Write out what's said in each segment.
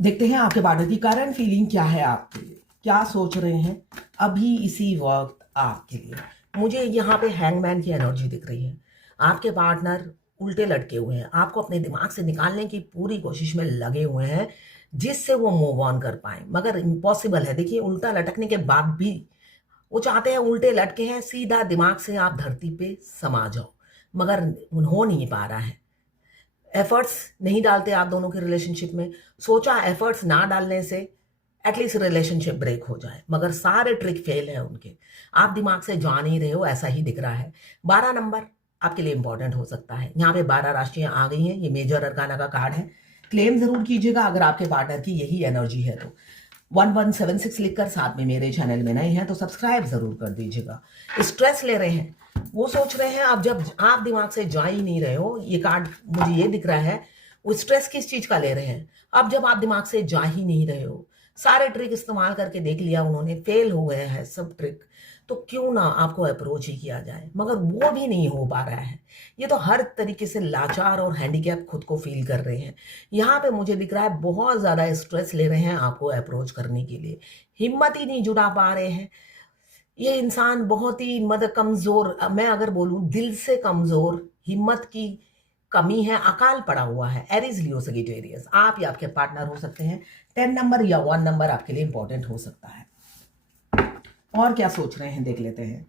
देखते हैं आपके पार्टनर की करंट फीलिंग क्या है आपके लिए, क्या सोच रहे हैं अभी इसी वक्त आपके लिए। मुझे यहाँ पे हैंगमैन की एनर्जी दिख रही है। आपके पार्टनर उल्टे लटके हुए हैं, आपको अपने दिमाग से निकालने की पूरी कोशिश में लगे हुए हैं जिससे वो मूव ऑन कर पाए, मगर इम्पॉसिबल है। देखिए, उल्टा लटकने के बाद भी वो चाहते हैं, उल्टे लटके हैं, सीधा दिमाग से आप धरती पे समा जाओ, मगर हो नहीं पा रहा है। एफर्ट्स नहीं डालते आप दोनों के रिलेशनशिप में। सोचा एफर्ट्स ना डालने से एटलीस्ट रिलेशनशिप ब्रेक हो जाए, मगर सारे ट्रिक फेल है उनके। आप दिमाग से जा नहीं रहे हो, ऐसा ही दिख रहा है। 12 नंबर आपके लिए इंपॉर्टेंट हो सकता है। यहाँ पे 12 राशियां आ गई हैं, ये मेजर अरकाना का कार्ड है। क्लेम जरूर कीजिएगा अगर आपके पार्टनर की यही एनर्जी है तो 1176 लिखकर साथ में मेरे चैनल में नए हैं तो सब्सक्राइब जरूर कर दीजिएगा। स्ट्रेस ले रहे हैं, वो सोच रहे हैं, अब जब आप दिमाग से जा ही नहीं रहे हो, ये कार्ड मुझे ये दिख रहा है, वो स्ट्रेस किस चीज का ले रहे हैं। अब जब आप दिमाग से जा ही नहीं रहे हो, सारे ट्रिक इस्तेमाल करके देख लिया उन्होंने, फेल हो गए हैं सब ट्रिक, तो क्यों ना आपको अप्रोच ही किया जाए, मगर वो भी नहीं हो पा रहा है। ये तो हर तरीके से लाचार और हैंडीकैप खुद को फील कर रहे हैं। यहाँ पे मुझे दिख रहा है बहुत ज्यादा स्ट्रेस ले रहे हैं आपको अप्रोच करने के लिए, हिम्मत ही नहीं जुटा पा रहे हैं। ये इंसान बहुत ही मतलब कमजोर, मैं अगर बोलूं दिल से कमजोर, हिम्मत की कमी है, अकाल पड़ा हुआ है। एरीज, लियो, सगिटेरियस, आप या आपके पार्टनर हो सकते हैं। 10 नंबर या 1 नंबर आपके लिए इंपॉर्टेंट हो सकता है। और क्या सोच रहे हैं देख लेते हैं।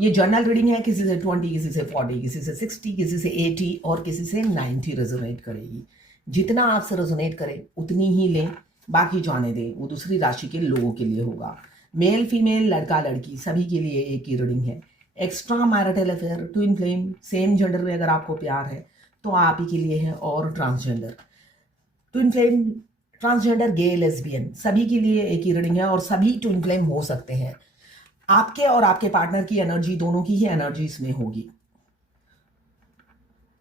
ये जर्नल रीडिंग है, किसी से 20, किसी से 40, किसी से 60, किसी से 80 और किसी से 90 रेजोनेट करेगी। जितना आपसे रेजोनेट करे उतनी ही लें, बाकी जाने दें, वो दूसरी राशि के लोगों के लिए होगा। मेल फीमेल, लड़का लड़की, सभी के लिए एक ही रीडिंग है। Extra marital affair, twin flame, same gender में अगर आपको प्यार है तो आप ही के लिए है। और ट्रांसजेंडर, ट्विन फ्लेम, ट्रांसजेंडर, गे, लेस्बियन, सभी के लिए एक ही रीडिंग है और सभी ट्विन फ्लेम हो सकते हैं। आपके और आपके पार्टनर की एनर्जी, दोनों की ही एनर्जी इसमें होगी।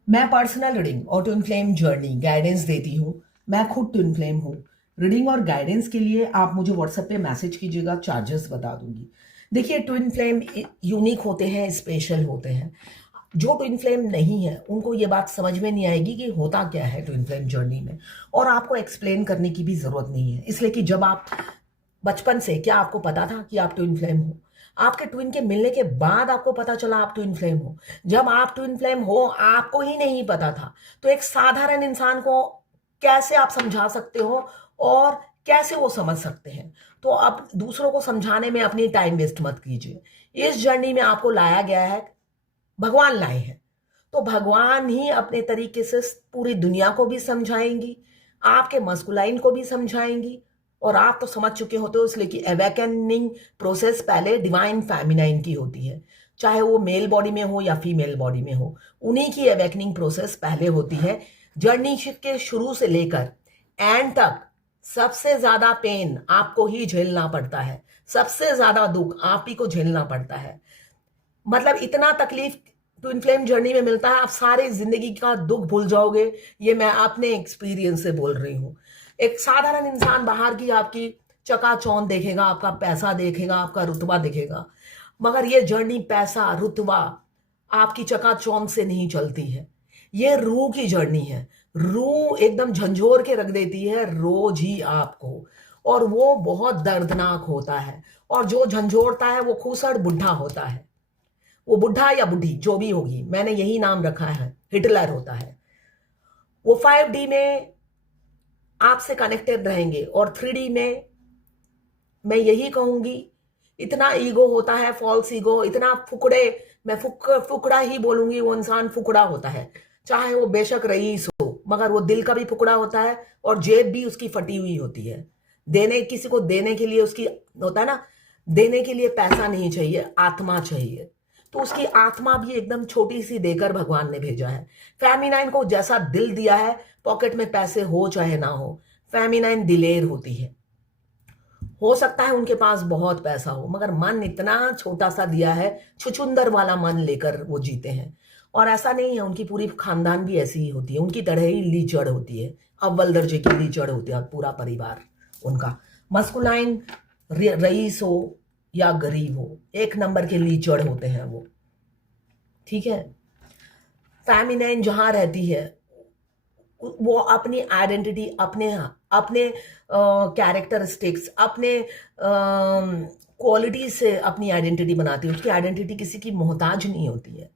मैं पर्सनल रीडिंग और ट्विन फ्लेम जर्नी गाइडेंस देती हूँ। मैं खुद ट्विन फ्लेम हूँ। रीडिंग और गाइडेंस के लिए आप मुझे व्हाट्सएप पे मैसेज कीजिएगा, चार्जेस बता दूंगी। देखिए, ट्विन फ्लेम यूनिक होते हैं, स्पेशल होते हैं। जो ट्विन फ्लेम नहीं है उनको ये बात समझ में नहीं आएगी कि होता क्या है ट्विन फ्लेम जर्नी में, और आपको एक्सप्लेन करने की भी जरूरत नहीं है, इसलिए कि जब आप बचपन से, क्या आपको पता था कि आप ट्विन फ्लेम हो? आपके ट्विन के मिलने के बाद आपको पता चला आप ट्विन फ्लेम हो। जब आप ट्विन फ्लेम हो आपको ही नहीं पता था, तो एक साधारण इंसान को कैसे आप समझा सकते हो और कैसे वो समझ सकते हैं? तो अब दूसरों को समझाने में अपनी टाइम वेस्ट मत कीजिए। इस जर्नी में आपको लाया गया है, भगवान लाए हैं, तो भगवान ही अपने तरीके से पूरी दुनिया को भी समझाएंगी, आपके मस्कुलाइन को भी समझाएंगी। और आप तो समझ चुके होते हो, इसलिए कि अवेकनिंग प्रोसेस पहले डिवाइन फेमिनाइन की होती है, चाहे वो मेल बॉडी में हो या फीमेल बॉडी में हो, उन्हीं की अवेकनिंग प्रोसेस पहले होती है। जर्नी के शुरू से लेकर एंड तक सबसे ज्यादा पेन आपको ही झेलना पड़ता है, सबसे ज्यादा दुख आप ही को झेलना पड़ता है। मतलब इतना तकलीफ ट्विन फ्लेम जर्नी में मिलता है, आप सारी जिंदगी का दुख भूल जाओगे। ये मैं अपने एक्सपीरियंस से बोल रही हूँ। एक साधारण इंसान बाहर की आपकी चकाचौंध देखेगा, आपका पैसा देखेगा, आपका रुतबा देखेगा, मगर ये जर्नी पैसा रुतबा आपकी चकाचौंध से नहीं चलती है। ये रूह की जर्नी है। रूह एकदम झंझोर के रख देती है रोज ही आपको, और वो बहुत दर्दनाक होता है। और जो झंझोड़ता है वो खूसड़ बुढ़ा होता है। वो बुढ़ा या बुढ़ी जो भी होगी, मैंने यही नाम रखा है, हिटलर होता है। वो 5D में आपसे कनेक्टेड रहेंगे और 3D में मैं यही कहूंगी, इतना ईगो होता है, फॉल्स ईगो, इतना फुकड़े, मैं फुकड़ा ही बोलूंगी, वो इंसान फुकड़ा होता है। चाहे वो बेशक रईस हो, मगर वो दिल का भी फुकड़ा होता है और जेब भी उसकी फटी हुई होती है। देने, किसी को देने के लिए उसकी होता है ना, देने के लिए पैसा नहीं चाहिए, आत्मा चाहिए। तो उसकी आत्मा भी एकदम छोटी सी देकर भगवान ने भेजा है। फेमिनाइन को जैसा दिल दिया है, पॉकेट में पैसे हो चाहे ना हो, फेमिनाइन दिलेर होती है। हो सकता है उनके पास बहुत पैसा हो, मगर मन इतना छोटा सा दिया है, छुछुंदर वाला मन लेकर वो जीते हैं। और ऐसा नहीं है, उनकी पूरी खानदान भी ऐसी ही होती है, उनकी तरह ही लीचड़ होती है, अव्वल दर्जे की लीचड़ होती है पूरा परिवार उनका। मस्कुलाइन रईस हो या गरीब हो, एक नंबर के लीचड़ होते हैं वो, ठीक है। फेमिनाइन जहां रहती है वो अपनी आइडेंटिटी, अपने अपने कैरेक्टरिस्टिक्स, अपने क्वालिटी से अपनी आइडेंटिटी बनाती है। उसकी आइडेंटिटी किसी की मोहताज नहीं होती है।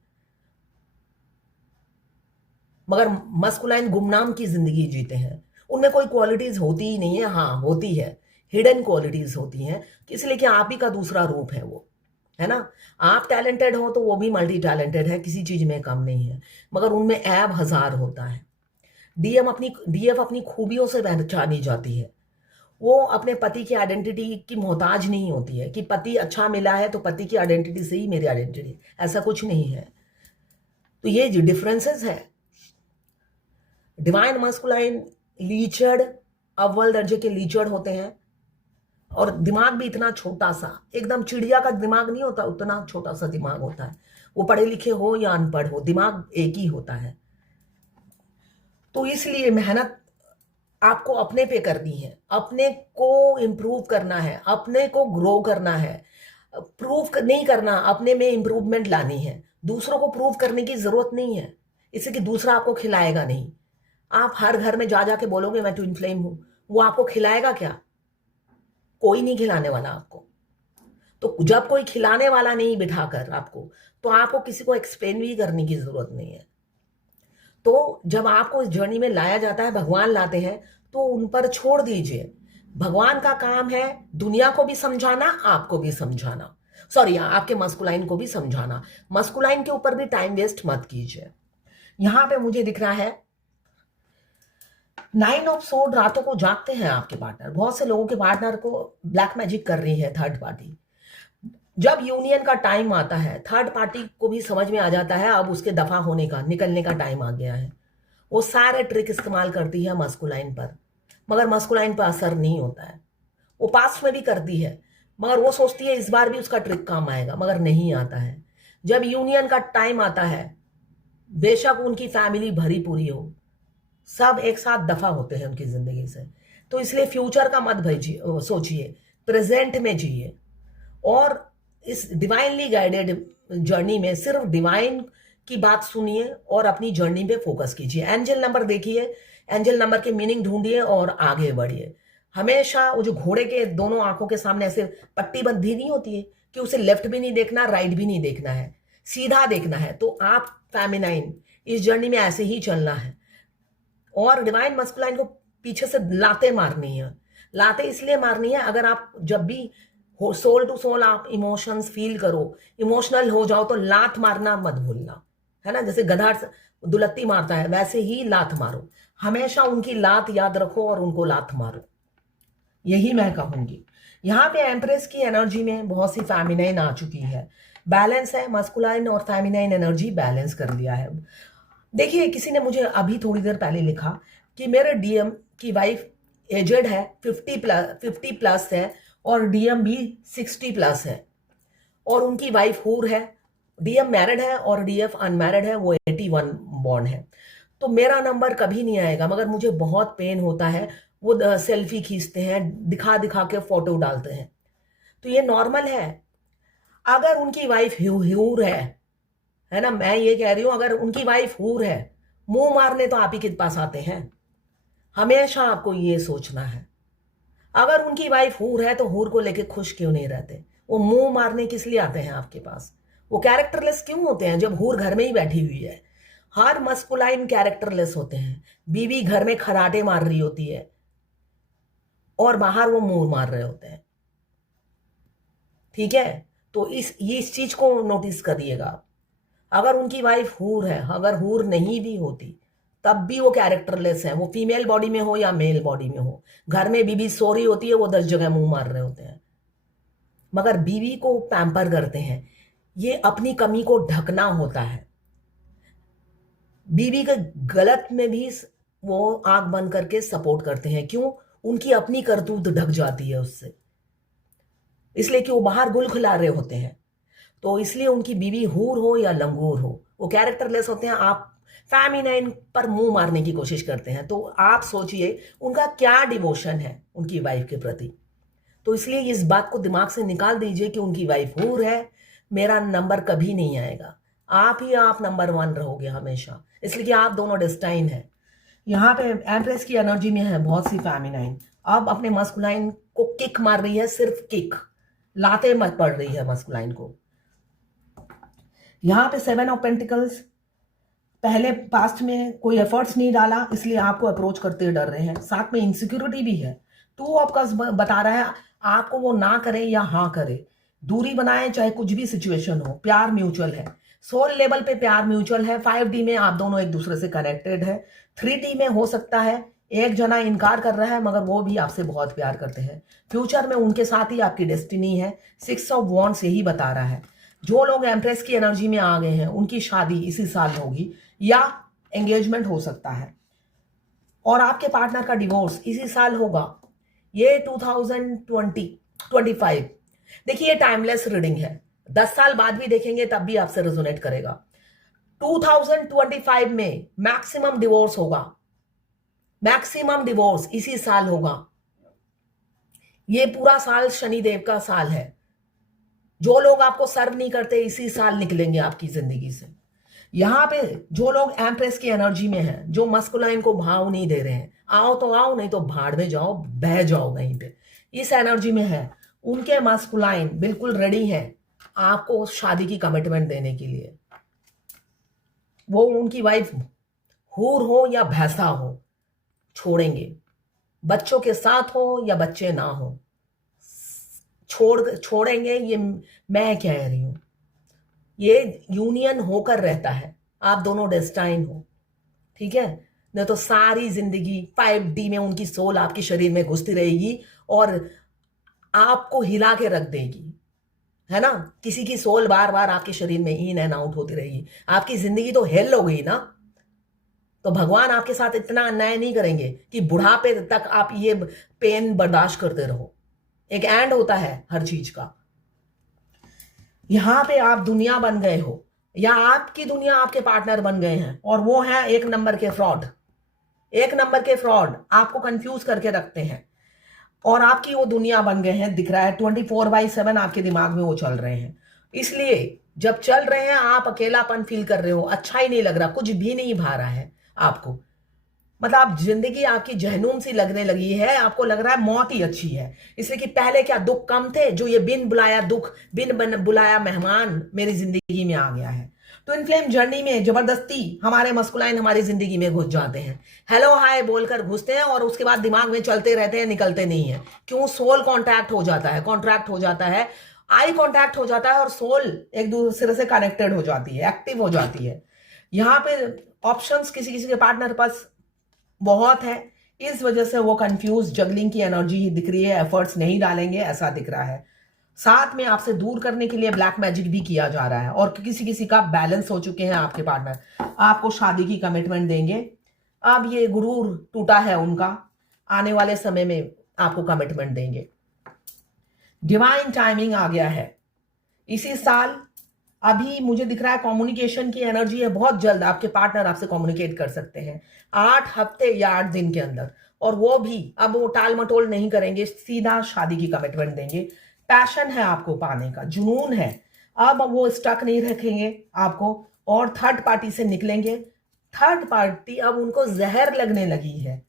मगर मस्कुलाइन गुमनाम की जिंदगी जीते हैं, उनमें कोई क्वालिटीज होती ही नहीं है। हाँ, होती है, हिडन क्वालिटीज होती हैं, इसलिए कि आप ही का दूसरा रूप है वो, है ना। आप टैलेंटेड हो तो वो भी मल्टी टैलेंटेड है, किसी चीज में कम नहीं है, मगर उनमें ऐब हजार होता है। डीएफ अपनी खूबियों से पहचानी जाती है। वो अपने पति की आइडेंटिटी की मोहताज नहीं होती है कि पति अच्छा मिला है तो पति की आइडेंटिटी से ही मेरी आइडेंटिटी, ऐसा कुछ नहीं है। तो ये जो डिफरेंसेस है, डिवाइन मस्कुलाइन लीचर्ड, अव्वल दर्जे के लीचर्ड होते हैं, और दिमाग भी इतना छोटा सा, एकदम चिड़िया का दिमाग नहीं होता, उतना छोटा सा दिमाग होता है। वो पढ़े लिखे हो या अनपढ़ हो, दिमाग एक ही होता है। तो इसलिए मेहनत आपको अपने पे करनी है, अपने को इम्प्रूव करना है, अपने को ग्रो करना है। प्रूव नहीं करना, अपने में इम्प्रूवमेंट लानी है। दूसरों को प्रूव करने की जरूरत नहीं है, इससे कि दूसरा आपको खिलाएगा नहीं। आप हर घर में जा जाके बोलोगे मैं ट्विन फ्लेम हूं, वो आपको खिलाएगा क्या? कोई नहीं खिलाने वाला आपको। तो जब कोई खिलाने वाला नहीं बिठाकर आपको, तो आपको किसी को एक्सप्लेन भी करने की जरूरत नहीं है। तो जब आपको इस जर्नी में लाया जाता है, भगवान लाते हैं, तो उन पर छोड़ दीजिए। भगवान का काम है दुनिया को भी समझाना, आपको भी समझाना, सॉरी आपके मस्कुलाइन को भी समझाना। मस्कुलाइन के ऊपर भी टाइम वेस्ट मत कीजिए। यहां पे मुझे दिख रहा है 9 ऑफ सोर्ड, रातों को जागते हैं आपके पार्टनर। बहुत से लोगों के पार्टनर को ब्लैक मैजिक कर रही है थर्ड पार्टी। जब यूनियन का टाइम आता है, थर्ड पार्टी को भी समझ में आ जाता है अब उसके दफा होने का, निकलने का टाइम आ गया है। वो सारे ट्रिक इस्तेमाल करती है मस्कुलाइन पर, मगर मस्कुलाइन पर असर नहीं होता है। वो पास्ट में भी करती है, मगर वो सोचती है इस बार भी उसका ट्रिक काम आएगा, मगर नहीं आता है। जब यूनियन का टाइम आता है, बेशक उनकी फैमिली भरी पूरी हो, सब एक साथ दफा होते हैं उनकी जिंदगी से। तो इसलिए फ्यूचर का मत भेजिए, सोचिए, प्रेजेंट में जिए। और इस डिवाइनली गाइडेड जर्नी में सिर्फ डिवाइन की बात सुनिए और अपनी जर्नी पे फोकस कीजिए। एंजल नंबर देखिए, एंजल नंबर के मीनिंग ढूंढिए और आगे बढ़िए। हमेशा वो जो घोड़े के दोनों आंखों के सामने ऐसे पट्टी बंधी नहीं होती है कि उसे लेफ्ट भी नहीं देखना, राइट भी नहीं देखना है, सीधा देखना है। तो आप फेमिनाइन इस जर्नी में ऐसे ही चलना है, और डिवाइन मस्कुलाइन को पीछे से लाते मारनी है। लाते इसलिए मारनी है, अगर आप जब भी हो सोल टू सोल आप इमोशंस फील करो, इमोशनल हो जाओ, तो लात मारना मत भूलना, है ना। जैसे गधा दुलत्ती मारता है, वैसे ही लात मारो। हमेशा उनकी लात याद रखो और उनको लात मारो, यही मैं कहूंगी। यहाँ पे एम्प्रेस की एनर्जी में बहुत सी फेमिनाइन आ चुकी है, बैलेंस है, मस्कुलाइन और फेमिनाइन एनर्जी बैलेंस कर लिया है। देखिए, किसी ने मुझे अभी थोड़ी देर पहले लिखा कि मेरे डीएम की वाइफ एजेड है, 50 प्लस है, और डीएम भी 60 प्लस है, और उनकी वाइफ हूर है। डीएम मैरिड है और डीएफ अनमैरिड है, वो 81 बॉर्न है। तो मेरा नंबर कभी नहीं आएगा, मगर मुझे बहुत पेन होता है। वो सेल्फी खींचते हैं, दिखा दिखा के फोटो डालते हैं, तो ये नॉर्मल है। अगर उनकी वाइफ हूर है ना, मैं ये कह रही हूं, अगर उनकी वाइफ हूर है, मुंह मारने तो आप ही के पास आते हैं। हमेशा आपको ये सोचना है, अगर उनकी वाइफ हूर है तो हूर को लेके खुश क्यों नहीं रहते? वो मुंह मारने किस लिए आते हैं आपके पास? वो कैरेक्टरलेस क्यों होते हैं जब हूर घर में ही बैठी हुई है? हर मस्कुलाइन कैरेक्टरलेस होते हैं। बीवी घर में खराटे मार रही होती है और बाहर वो मुंह मार रहे होते हैं, ठीक है। तो इस चीज को नोटिस करिएगा। अगर उनकी वाइफ हूर है, अगर हूर नहीं भी होती तब भी वो कैरेक्टरलेस है, वो फीमेल बॉडी में हो या मेल बॉडी में हो। घर में बीवी सो रही होती है, वो 10 जगह मुंह मार रहे होते हैं, मगर बीवी को पैम्पर करते हैं। ये अपनी कमी को ढकना होता है। बीवी के गलत में भी वो आंख बंद करके सपोर्ट करते हैं। क्यों? उनकी अपनी करतूत ढक जाती है उससे, इसलिए कि वो बाहर गुल खिला रहे होते हैं। तो इसलिए उनकी बीवी हूर हो या लंगूर हो, वो कैरेक्टरलेस होते हैं। आप फेमिनाइन पर मुंह मारने की कोशिश करते हैं, तो आप सोचिए उनका क्या डिवोशन है उनकी वाइफ के प्रति। तो इसलिए इस बात को दिमाग से निकाल दीजिए कि उनकी वाइफ हूर है, मेरा नंबर कभी नहीं आएगा। आप ही आप नंबर 1 रहोगे हमेशा, इसलिए कि आप दोनों डेस्टाइन है। यहाँ पे एम्प्रेस की एनर्जी में है बहुत सी फेमिनाइन, अब अपने मस्कुलाइन को किक मार रही है, सिर्फ किक, लाते मत पड़ रही है मस्कुलाइन को। यहाँ पे 7 ऑफ पेंटिकल्स, पहले पास्ट में कोई एफर्ट्स नहीं डाला इसलिए आपको अप्रोच करते डर रहे हैं, साथ में इनसिक्योरिटी भी है। 2 ऑफ कप्स बता रहा है आपको वो ना करे या हाँ करे, दूरी बनाए चाहे कुछ भी सिचुएशन हो, प्यार म्यूचुअल है, सोल लेवल पे प्यार म्यूचुअल है। 5D में आप दोनों एक दूसरे से कनेक्टेड है। 3D में हो सकता है एक जना इनकार कर रहा है मगर वो भी आपसे बहुत प्यार करते हैं, फ्यूचर में उनके साथ ही आपकी डेस्टिनी है। 6 ऑफ वॉन्ड्स यही बता रहा है। जो लोग एम्प्रेस की एनर्जी में आ गए हैं उनकी शादी इसी साल होगी या एंगेजमेंट हो सकता है, और आपके पार्टनर का डिवोर्स इसी साल होगा, ये 2025। देखिए ये टाइमलेस रीडिंग है, 10 साल बाद भी देखेंगे तब भी आपसे रेजोनेट करेगा। 2025 में मैक्सिमम डिवोर्स होगा, मैक्सिमम डिवोर्स इसी साल होगा। ये पूरा साल शनिदेव का साल है। जो लोग आपको सर्व नहीं करते इसी साल निकलेंगे आपकी जिंदगी से। यहां पे जो लोग एम्प्रेस की एनर्जी में हैं, जो मस्कुलाइन को भाव नहीं दे रहे हैं, आओ तो आओ नहीं तो भाड़ में जाओ, बह जाओ कहीं पे, इस एनर्जी में है, उनके मस्कुलाइन बिल्कुल रेडी है आपको शादी की कमिटमेंट देने के लिए। वो उनकी वाइफ हूर हो या भैंसा हो छोड़ेंगे, बच्चों के साथ हो या बच्चे ना हो छोड़ेंगे। ये मैं कह रही हूं, ये यूनियन होकर रहता है, आप दोनों डेस्टाइन हो, ठीक है। नहीं तो सारी जिंदगी 5D में उनकी सोल आपके शरीर में घुसती रहेगी और आपको हिला के रख देगी, है ना। किसी की सोल बार बार आपके शरीर में इन एंड आउट होती रहेगी, आपकी जिंदगी तो हेल हो गई ना। तो भगवान आपके साथ इतना अन्याय नहीं करेंगे कि बुढ़ापे तक आप ये पेन बर्दाश्त करते रहो। एक एंड होता है हर चीज का। यहां पे आप दुनिया बन गए हो या आपकी दुनिया आपके पार्टनर बन गए हैं, और वो है 1 नंबर के फ्रॉड। 1 नंबर के फ्रॉड आपको कंफ्यूज करके रखते हैं और आपकी वो दुनिया बन गए हैं, दिख रहा है 24/7 आपके दिमाग में वो चल रहे हैं। इसलिए जब चल रहे हैं आप अकेलापन फील कर रहे हो, अच्छा ही नहीं लग रहा, कुछ भी नहीं भा रहा है आपको, मतलब आप जिंदगी आपकी जहन्नुम सी लगने लगी है, आपको लग रहा है मौत ही अच्छी है। इसलिए कि पहले क्या दुख कम थे, जो ये बिन बुलाया दुख, बिन बुलाया मेहमान मेरी जिंदगी में आ गया है। तो इन फ्लेम जर्नी में जबरदस्ती हमारे मस्कुलाइन हमारी जिंदगी में घुस जाते हैं, हेलो हाय बोलकर घुसते हैं और उसके बाद दिमाग में चलते रहते हैं, निकलते नहीं है। क्यों? सोल कॉन्टैक्ट हो जाता है, कॉन्ट्रैक्ट हो जाता है, आई कॉन्टैक्ट हो जाता है और सोल एक दूसरे से कनेक्टेड हो जाती है, एक्टिव हो जाती है। यहाँ पे ऑप्शंस किसी किसी के पार्टनर पास बहुत है, इस वजह से वो कंफ्यूज, जगलिंग की एनर्जी ही दिख रही है, एफर्ट्स नहीं डालेंगे ऐसा दिख रहा है। साथ में आपसे दूर करने के लिए ब्लैक मैजिक भी किया जा रहा है, और किसी किसी का बैलेंस हो चुके हैं आपके पार्टनर, आपको शादी की कमिटमेंट देंगे। अब ये गुरूर टूटा है उनका, आने वाले समय में आपको कमिटमेंट देंगे। डिवाइन टाइमिंग आ गया है इसी साल। अभी मुझे दिख रहा है कम्युनिकेशन की एनर्जी है, बहुत जल्द आपके पार्टनर आपसे कम्युनिकेट कर सकते हैं 8 हफ्ते या 8 दिन के अंदर, और वो भी अब वो टाल मटोल नहीं करेंगे, सीधा शादी की कमिटमेंट देंगे। पैशन है आपको पाने का, जुनून है, अब वो स्टक नहीं रखेंगे आपको, और थर्ड पार्टी से निकलेंगे। थर्ड पार्टी अब उनको जहर लगने लगी है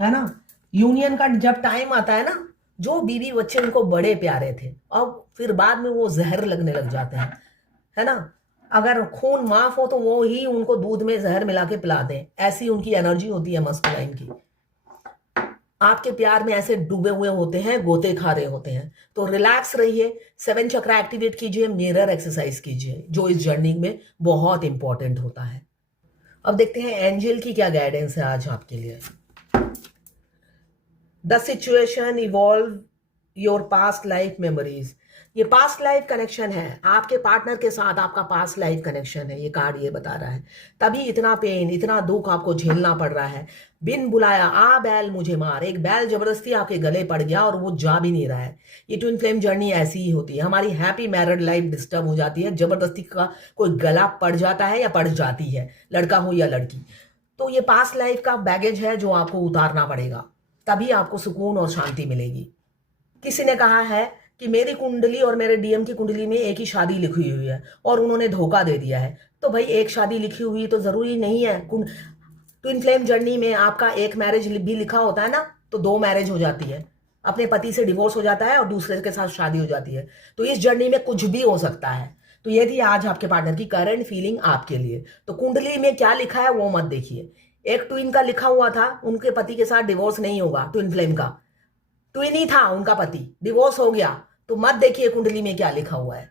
ना। यूनियन का जब टाइम आता है ना, जो बीवी बच्चे उनको बड़े प्यारे थे अब फिर बाद में वो जहर लगने लग जाते हैं, है ना। अगर खून माफ हो तो वो ही उनको दूध में जहर मिला के पिला दें, ऐसी उनकी एनर्जी होती है मस्कुलाइन की। आपके प्यार में ऐसे डूबे हुए होते हैं, गोते खा रहे होते हैं। तो रिलैक्स रहिए, 7 चक्रा एक्टिवेट कीजिए, मिरर एक्सरसाइज कीजिए, जो इस जर्नी में बहुत इंपॉर्टेंट होता है। अब देखते हैं एंजल की क्या गाइडेंस है आज आपके लिए। The situation evolve your past life memories, ये पास्ट लाइफ कनेक्शन है आपके पार्टनर के साथ, आपका पास्ट लाइफ कनेक्शन है, ये कार्ड ये बता रहा है। तभी इतना पेन, इतना दुख आपको झेलना पड़ रहा है। बिन बुलाया आ बैल मुझे मार, एक बैल जबरदस्ती आपके गले पड़ गया और वो जा भी नहीं रहा है। ये ट्विन फ्लेम जर्नी ऐसी ही होती है, हमारी हैप्पी मैरिड लाइफ डिस्टर्ब हो जाती है, जबरदस्ती का कोई गला पड़ जाता है या पड़ जाती है, लड़का हो या लड़की। तो ये पास्ट लाइफ का बैगेज है जो आपको उतारना पड़ेगा, तभी आपको सुकून और शांति मिलेगी। किसी ने कहा है कि मेरी कुंडली और मेरे डीएम की कुंडली में एक ही शादी लिखी हुई है और उन्होंने धोखा दे दिया है। तो भाई एक शादी लिखी हुई तो जरूरी नहीं है ट्विन फ्लेम जर्नी में आपका एक मैरिज भी लिखा होता है ना, तो 2 मैरिज हो जाती है, अपने पति से डिवोर्स हो जाता है और दूसरे के साथ शादी हो जाती है। तो इस जर्नी में कुछ भी हो सकता है। तो ये थी आज आपके पार्टनर की करंट फीलिंग आपके लिए। तो कुंडली में क्या लिखा है वो मत देखिए। एक ट्विन का लिखा हुआ था, उनके पति के साथ डिवोर्स नहीं होगा, ट्विन फ्लेम का ट्विन ही था उनका पति, डिवोर्स हो गया। तो मत देखिए कुंडली में क्या लिखा हुआ है।